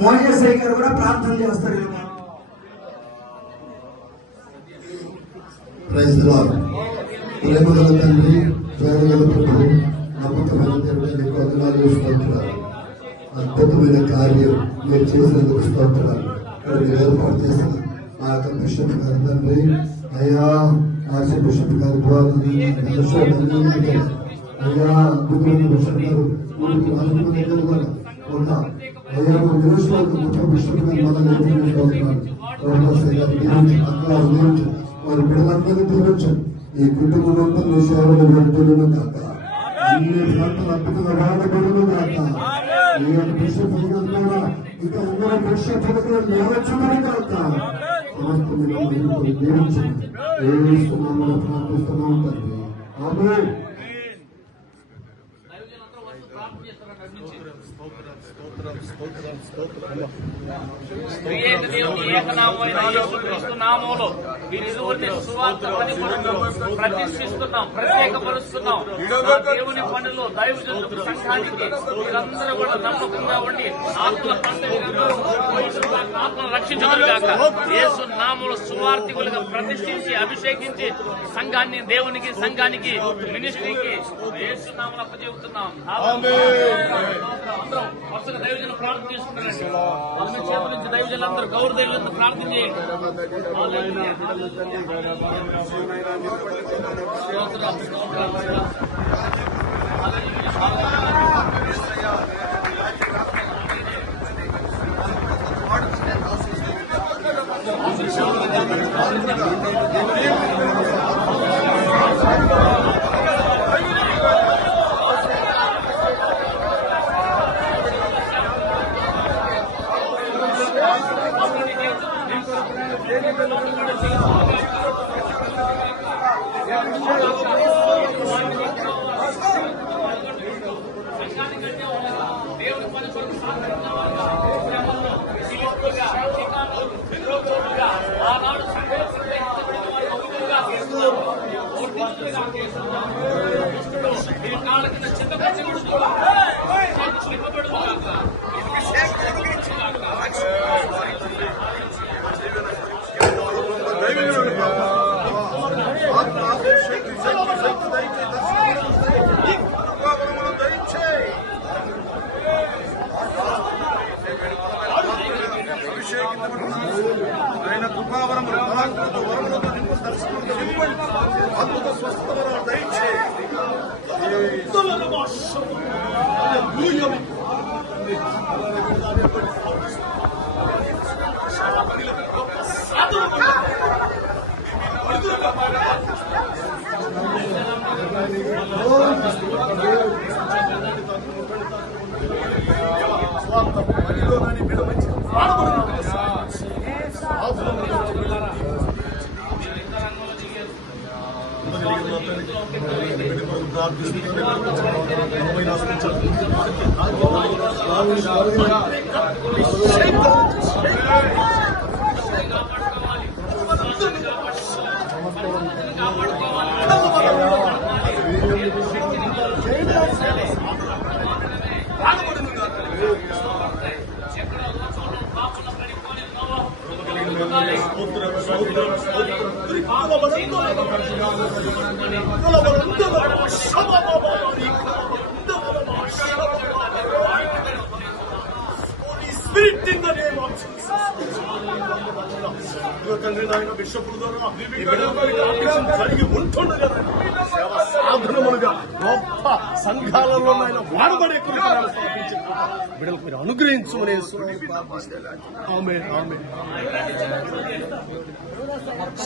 మోహేశ్వరి గారు కూడా ప్రార్థన చేస్తారు ప్రేమగల తండ్రి ప్రేమగల ప్రభు నమ్మకమైన దేవుడు నీకు వందనాలు స్తోత్రాలు అద్భుతమైన కార్యం మీరు చేసినందుకు స్తోత్రాలు. ఇక్కడ మీరు ఏర్పాటు చేసిన మా యొక్క బిషప్ గారి తండ్రి అయ్యా ఆర్సి బిషప్ గారి ద్వారా అయ్యా అద్భుతమైన బిషప్ గారు ఒక అయ్యా మా నియోజకవర్గ గొప్ప బిషప్ గారు వారి బిడ్డలందరినీ దీవించండి ఈ కుటుంబం అంతా మీ సేవలు కాక అన్ని ప్రాంతాలు అద్భుతంగా వాడబడును కాక ఈ యొక్క ఇంకా అందరూ కాక దీవించండి ఏ ప్రార్థిస్తున్నాం తండ్రి. ఆమె క్రియేట వీరిరువురిని సువార్త ప్రతిష్ఠిస్తున్నాం ప్రత్యేకపరుస్తున్నాం దేవుని పనులు దైవజనులకు సంఘానికి మీరందరూ కూడా నమ్మకంగా ఉండి యేసు నామములు సువార్థికులుగా ప్రతిష్ఠించి అభిషేకించి సంఘాన్ని దేవునికి సంఘానికి మినిస్ట్రీకి యేసు నామలు అప్పచెబుతున్నాం అందరం వరుసగా దైవజనం ప్రార్థన చేసుకుంటారండి వాళ్ళ చేతుల నుంచి దైవజనులందరూ గౌరవ దైవజనులందరూ ప్రార్థన చేయండి Thank you. పని కొరకు సాధన వారుగా, ఆయన కృపావరం మహాకృత వరములతో నింపు దర్శనములతో నింపండి అద్భుత స్వస్థత వరాలు దయచేయండి స్వార్థ పనిలో కానీ జరిగిన ప్రభుత్వం ప్రార్థిస్తుంది నలభై నాలుగు సముద్ర సముద్ర సముద్ర Spirit in the name of Jesus. ఇదిగో తండ్రి నాయన బిషపుల ద్వారా ఈ బిడ్డలపైకి అభిషేకం జరిగి ఉంటుండగా సేవ సాధనములుగా గొప్ప సంఘాలలో నాయన వాడబడే కృపను స్థాపించి బిడ్డలకు మీరు అనుగ్రహించమని ఆమె ఆమె